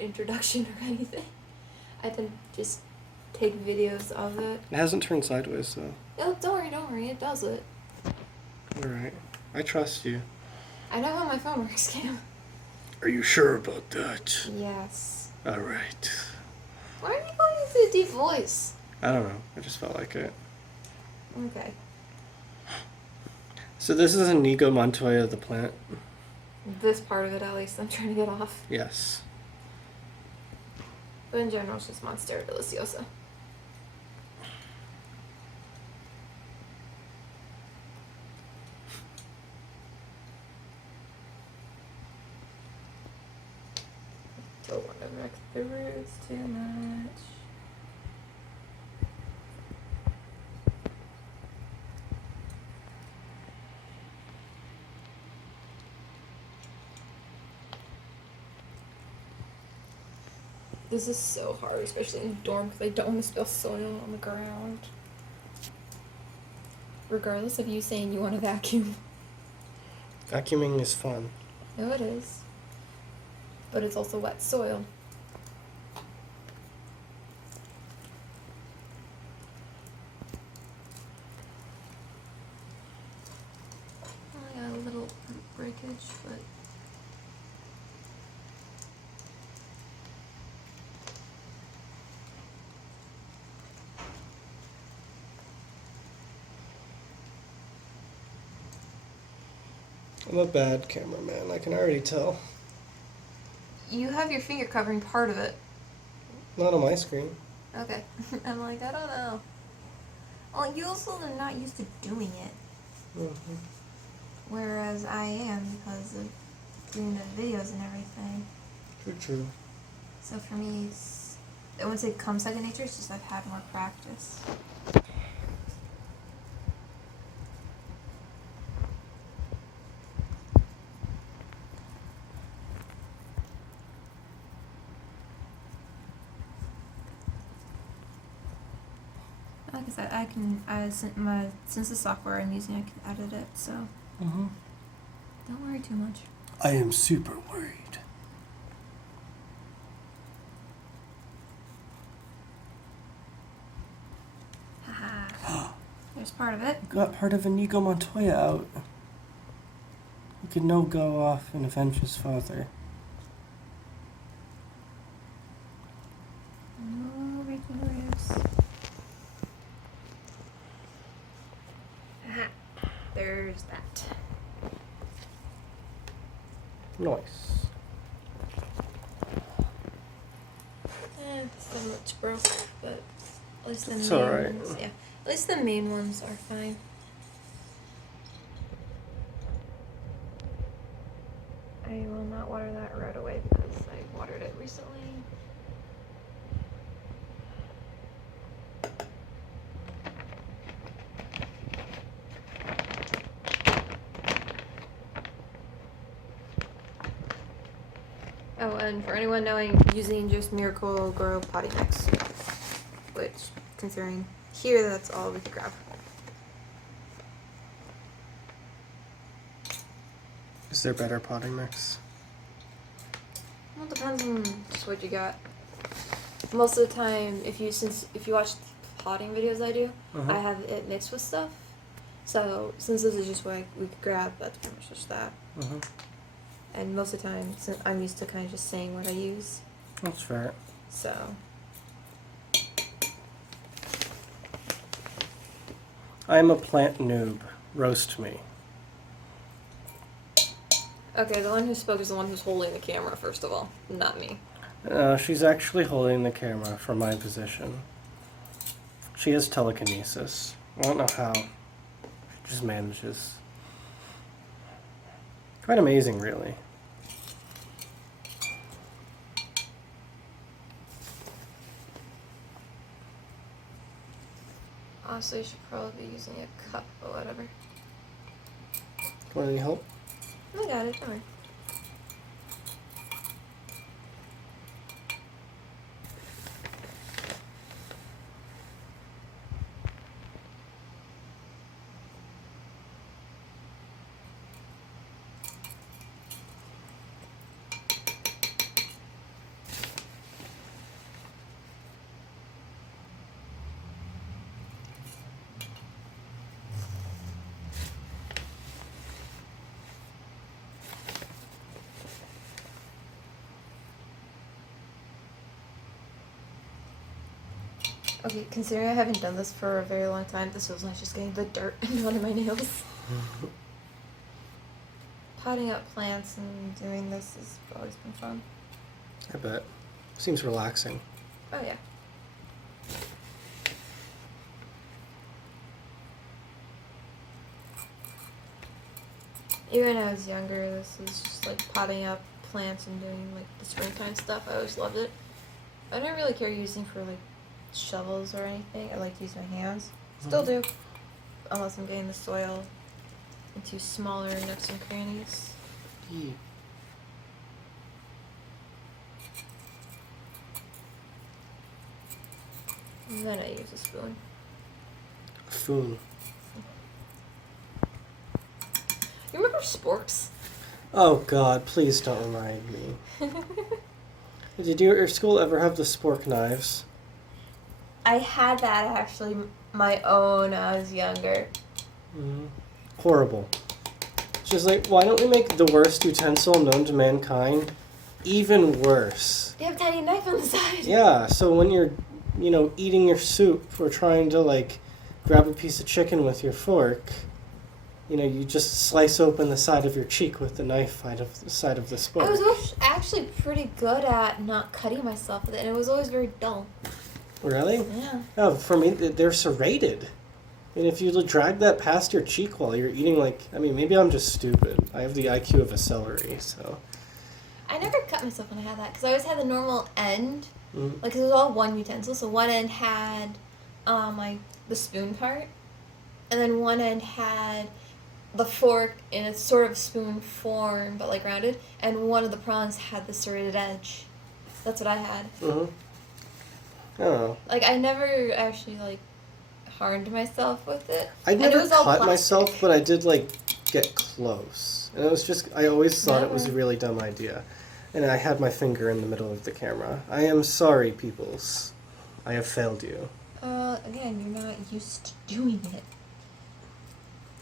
introduction or anything. I didn't just take videos of it. It hasn't turned sideways, though. No, don't worry, it does it. Alright. I trust you. I know how my phone works, Cam. Are you sure about that? Yes. Alright. Why are you going into a deep voice? I don't know. I just felt like it. Okay. So this is Inigo Montoya, the plant? This part of it, at least, I'm trying to get off. Yes. But in general, it's just monstera deliciosa. Don't want to wreck the roots too much. This is so hard, especially in the dorm, because I don't want to spill soil on the ground. Regardless of you saying you want to vacuum. Vacuuming is fun. No, it is. But it's also wet soil. I got a little breakage, but... I'm a bad cameraman, I can already tell. You have your finger covering part of it. Not on my screen. Okay. I'm like, I don't know. Well, you also are not used to doing it. Mm-hmm. Whereas I am, because of doing the videos and everything. True. So for me, I wouldn't say it comes second nature, it's just I've had more practice. Like I said, since the software I'm using, I can edit it, so don't worry too much. I am super worried. Haha. There's part of it. Got part of Inigo Montoya out. You can no go off and avenge his father. No breaking ribs. Aha. There's that. Nice. So much broke, but at least the It's main alright. ones, yeah. At least the main ones are fine. I will not water that right away because I watered it recently. Oh, and for anyone knowing, using just Miracle Grow potting mix, which, considering here, that's all we could grab. Is there better potting mix? Well, it depends on just what you got. Most of the time, if you watch potting videos I do, I have it mixed with stuff. So since this is just what we could grab, that's pretty much just that. And most of the time, since I'm used to kind of just saying what I use. That's fair. So. I'm a plant noob. Roast me. Okay, the one who spoke is the one who's holding the camera, first of all, not me. She's actually holding the camera from my position. She has telekinesis. I don't know how. She just manages. Quite amazing, really. Honestly, you should probably be using a cup or whatever. Want any help? I got it, don't worry. Okay, considering I haven't done this for a very long time, this feels like just getting the dirt into one of my nails. Potting up plants and doing this has always been fun. I bet. Seems relaxing. Oh yeah. Even when I was younger, this was just like potting up plants and doing like the springtime stuff. I always loved it. I didn't really care using for like shovels or anything. I like to use my hands. Still do. Unless I'm getting the soil into smaller nooks and crannies. Yeah. And then I use a spoon. Spoon. You remember sporks? Oh God, please don't remind me. Did your school ever have the spork knives? I had that actually, my own, when I was younger. Horrible. It's just like, why don't we make the worst utensil known to mankind even worse? You have a tiny knife on the side. Yeah, so when you're, eating your soup or trying to, like, grab a piece of chicken with your fork, you just slice open the side of your cheek with the knife out of the side of the spork. I was actually pretty good at not cutting myself with it, and it was always very dull. Really? Yeah. No, for me, they're serrated. And if you drag that past your cheek while you're eating, maybe I'm just stupid. I have the IQ of a celery, so. I never cut myself when I had that, because I always had the normal end. Mm. Like, it was all one utensil, so one end had, the spoon part, and then one end had the fork in a sort of spoon form, but, like, rounded, and one of the prongs had the serrated edge. That's what I had. Mm-hmm. Oh. Like, I never actually, like, harmed myself with it. I never cut myself, but I did, get close. And it was just, I always thought it was a really dumb idea. And I had my finger in the middle of the camera. I am sorry, peoples. I have failed you. Again, you're not used to doing it.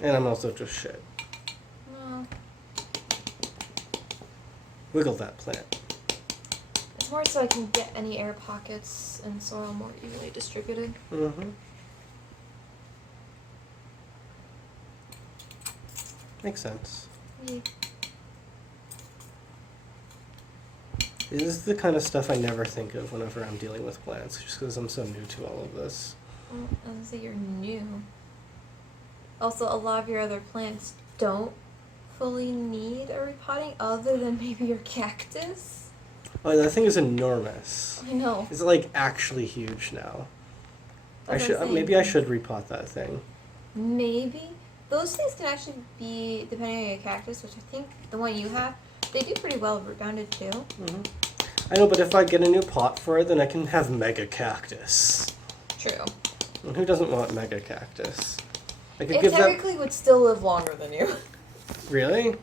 And I'm also just shit. No. Wiggle that plant. It's more so I can get any air pockets and soil more evenly distributed. Mm-hmm. Makes sense. Yeah. This is the kind of stuff I never think of whenever I'm dealing with plants, just because I'm so new to all of this. Well, I was gonna say you're new. Also, a lot of your other plants don't fully need a repotting, other than maybe your cactus. Oh, that thing is enormous. I know. It's actually huge now. That's what I'm saying. Maybe I should repot that thing. Maybe. Those things can actually be, depending on your cactus, which I think the one you have, they do pretty well root-bounded too. Mm-hmm. I know, but if I get a new pot for it, then I can have mega cactus. True. And who doesn't want mega cactus? I could It give technically would still live longer than you. Really?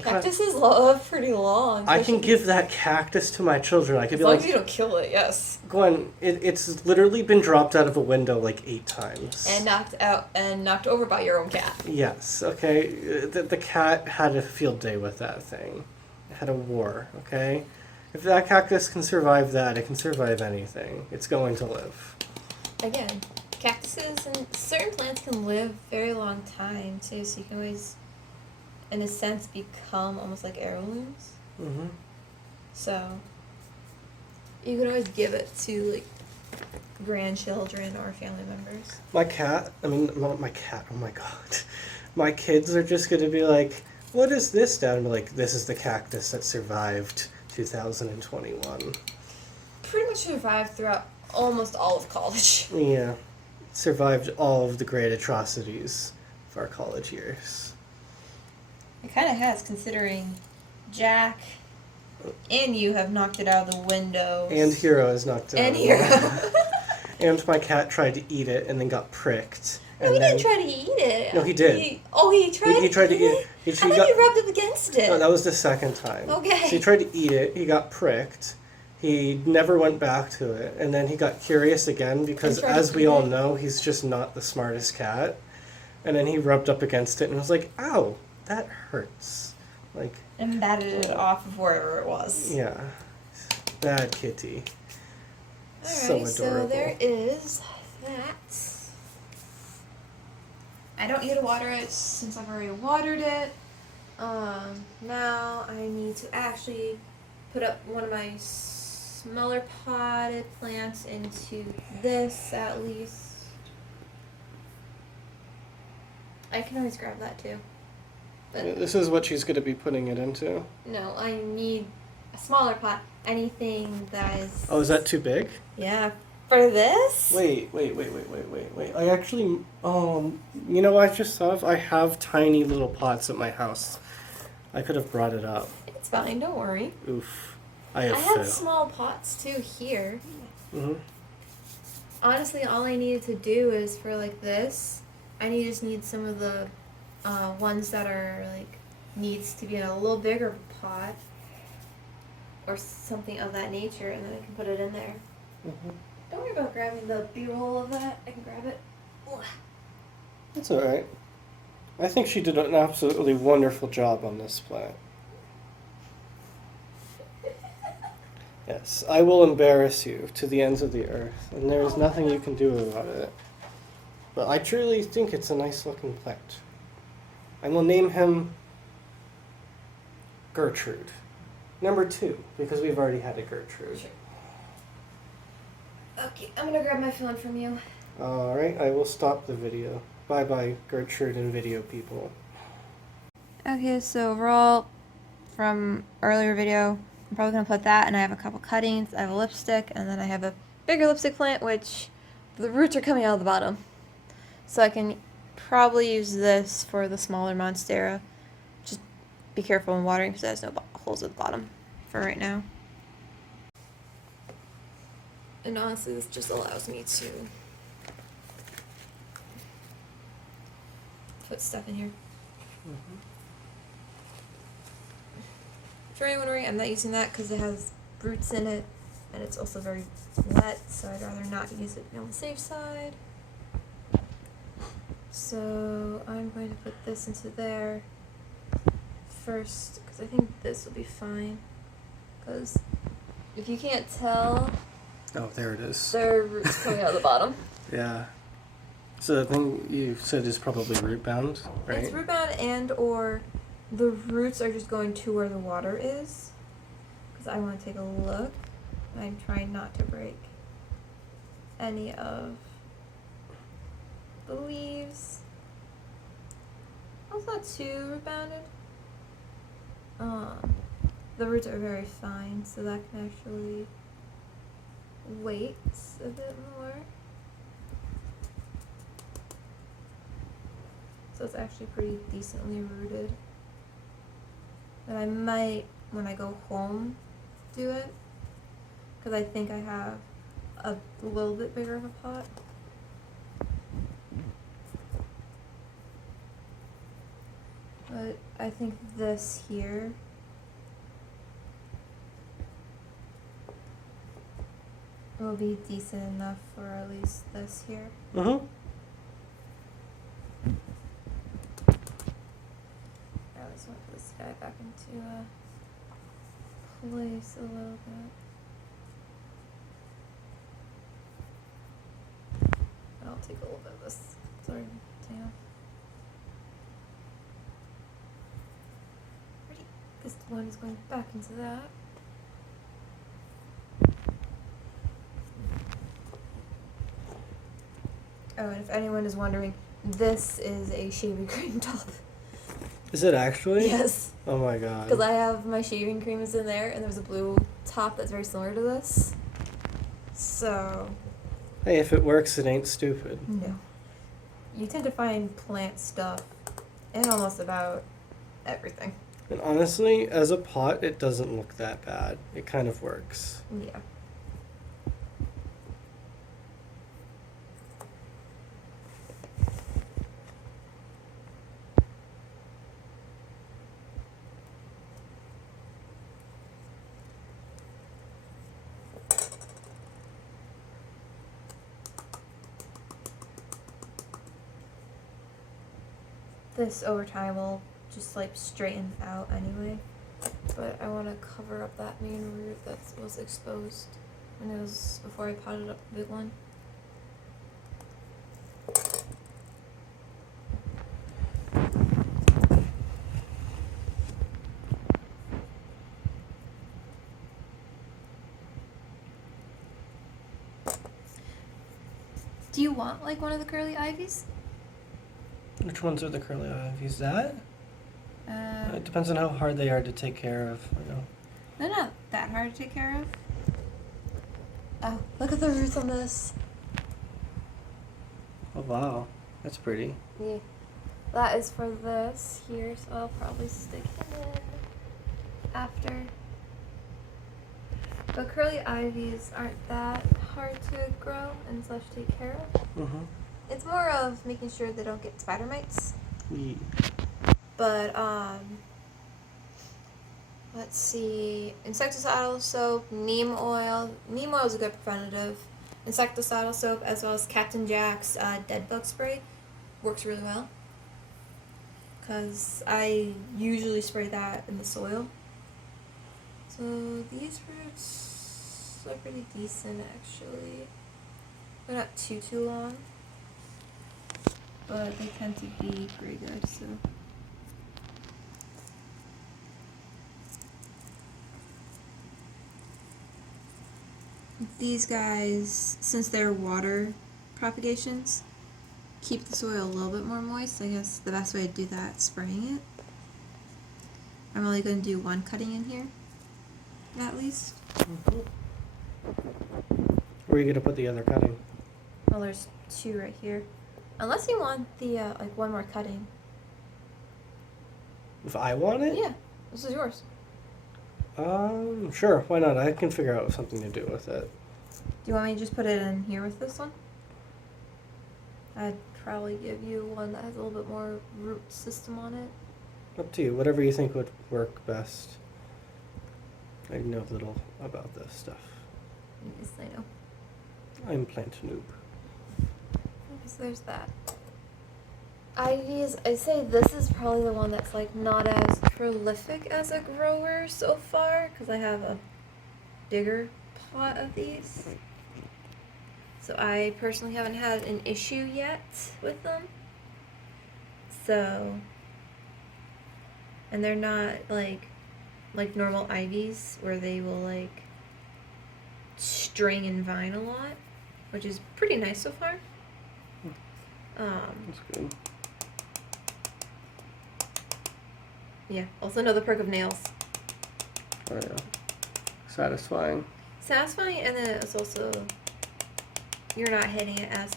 Cactuses live pretty long. I can give that cactus to my children. I could as be long like, as you don't kill it, yes. Gwen, it's literally been dropped out of a window 8 times. And knocked over by your own cat. Yes, okay. The cat had a field day with that thing. It had a war, okay? If that cactus can survive that, it can survive anything. It's going to live. Again, cactuses and certain plants can live very long time too, so you can always, in a sense, become almost like heirlooms. Mm-hmm. So you can always give it to grandchildren or family members. My cat, oh my god. My kids are just going to be like, what is this, Dad? And be like, this is the cactus that survived 2021. Pretty much survived throughout almost all of college. Yeah. Survived all of the great atrocities of our college years. It kind of has, considering Jack and you have knocked it out of the window. And Hero has knocked it out. And Hero. And my cat tried to eat it and then got pricked. No, he didn't try to eat it. No, he did. He tried He tried to eat it. I thought he rubbed up against it. No, that was the second time. Okay. So he tried to eat it. He got pricked. He never went back to it. And then he got curious again because, as we all know, he's just not the smartest cat. And then he rubbed up against it and was like, ow, that hurts. And batted it off of wherever it was. Yeah. Bad kitty. Alright, So adorable. so there is that. I don't need to water it since I've already watered it. Now I need to actually put up one of my smaller potted plants into this at least. I can always grab that too. But This is what she's going to be putting it into. no, I need a smaller pot. Anything that is... Oh, is that too big? Yeah. For this? Wait. I actually, you know what I just thought of? I have tiny little pots at my house. I could have brought it up. It's fine, don't worry. Oof. I have small pots too here. Mm-hmm. Honestly, all I needed to do is for like this, I just need some of the ones that are like needs to be in a little bigger pot or something of that nature, and then I can put it in there. Mm-hmm. Don't worry about grabbing the B-roll of that. I can grab it. That's all right. I think she did an absolutely wonderful job on this plant. Yes, I will embarrass you to the ends of the earth, and there is nothing you can do about it. But I truly think it's a nice looking plant. I will name him Gertrude. Number 2, because we've already had a Gertrude. Sure. Okay, I'm gonna grab my phone from you. Alright, I will stop the video. Bye-bye, Gertrude and video people. Okay, so overall, from earlier video, I'm probably going to put that, and I have a couple cuttings, I have a lipstick, and then I have a bigger lipstick plant, which the roots are coming out of the bottom. So I can probably use this for the smaller monstera. Just be careful when watering because it has no holes at the bottom for right now. And honestly, this just allows me to put stuff in here. Mm-hmm. For anyone wondering, I'm not using that because it has roots in it, and it's also very wet, so I'd rather not use it on the safe side. So I'm going to put this into there first, because I think this will be fine. Because if you can't tell, Oh, there it is. there are roots coming out of the bottom. Yeah. So the thing you said is probably root bound, right? It's root bound, and or the roots are just going to where the water is. Because I want to take a look. I'm trying not to break any of the leaves. Oh, it's not too root bounded. The roots are very fine, so that can actually wait a bit more. So it's actually pretty decently rooted. But I might, when I go home, do it. Because I think I have a little bit bigger of a pot. But I think this here will be decent enough for at least this here. Mm-hmm. I always want this guy back into place a little bit. I'll take a little bit of this. Sorry, damn. Ready? This one is going back into that. Oh, and if anyone is wondering, this is a shaving cream top. Is it actually? Yes. Oh my god. Because I have my shaving cream is in there, and there's a blue top that's very similar to this. So. Hey, if it works, it ain't stupid. No. You tend to find plant stuff in almost about everything. And honestly, as a pot, it doesn't look that bad. It kind of works. Yeah. This over time will just like straighten out anyway, but I want to cover up that main root that was exposed when it was before I potted up the big one. Do you want like one of the curly ivies? Which ones are the curly ivies? That? Uh, It depends on how hard they are to take care of. they're not that hard to take care of. Oh, look at the roots on this. Oh wow, that's pretty. Yeah. That is for this here, so I'll probably stick him in after. But curly ivies aren't that hard to grow and slash take care of. Mm-hmm. It's more of making sure they don't get spider mites. Yeah. But let's see, insecticidal soap, neem oil. Neem oil is a good preventative. Insecticidal soap, as well as Captain Jack's dead bug spray, works really well. Because I usually spray that in the soil. So these roots are pretty decent, actually. They're not too long, but they tend to be pretty good. So. These guys, since they're water propagations, keep the soil a little bit more moist. I guess the best way to do that is spraying it. I'm only going to do one cutting in here, at least. Mm-hmm. Where are you gonna put the other cutting? Well, there's two right here. Unless you want the like one more cutting. If I want it? Yeah, this is yours. Sure. Why not? I can figure out something to do with it. Do you want me to just put it in here with this one? I'd probably give you one that has a little bit more root system on it. Up to you. Whatever you think would work best. I know little about this stuff. Yes, I know. I'm plant noob. Okay, so there's that. Ivies, I'd say this is probably the one that's like not as prolific as a grower so far, because I have a bigger plot of these. So I personally haven't had an issue yet with them. So, and they're not like normal ivies where they will like string and vine a lot, which is pretty nice so far. That's good. Yeah, also another perk of nails. Oh yeah. Satisfying. Satisfying, and then it's also, you're not hitting it as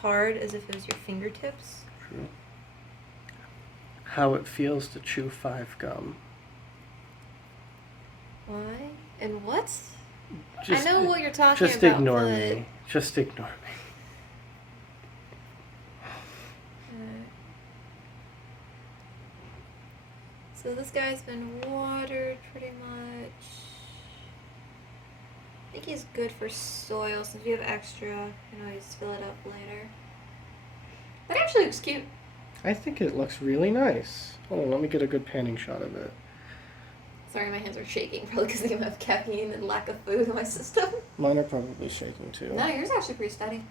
hard as if it was your fingertips. True. How it feels to chew 5 gum. Why? And what? Just, I know what you're talking just about. ignore but... me. Just ignore me. So this guy's been watered pretty much. I think he's good for soil, since if you have extra, you can always fill it up later. That actually looks cute. I think it looks really nice. Hold on, let me get a good panning shot of it. Sorry, my hands are shaking, probably because of the amount of caffeine and lack of food in my system. Mine are probably shaking too. No, yours is actually pretty steady.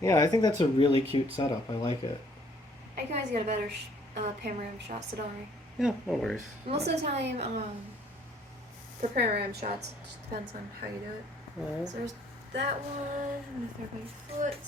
Yeah, I think that's a really cute setup. I like it. I can always get a better panorama shot, so don't worry. Yeah, no worries. Most of the time, for panorama shots, it just depends on how you do it. Alright. So there's that one. I'm gonna throw my foot.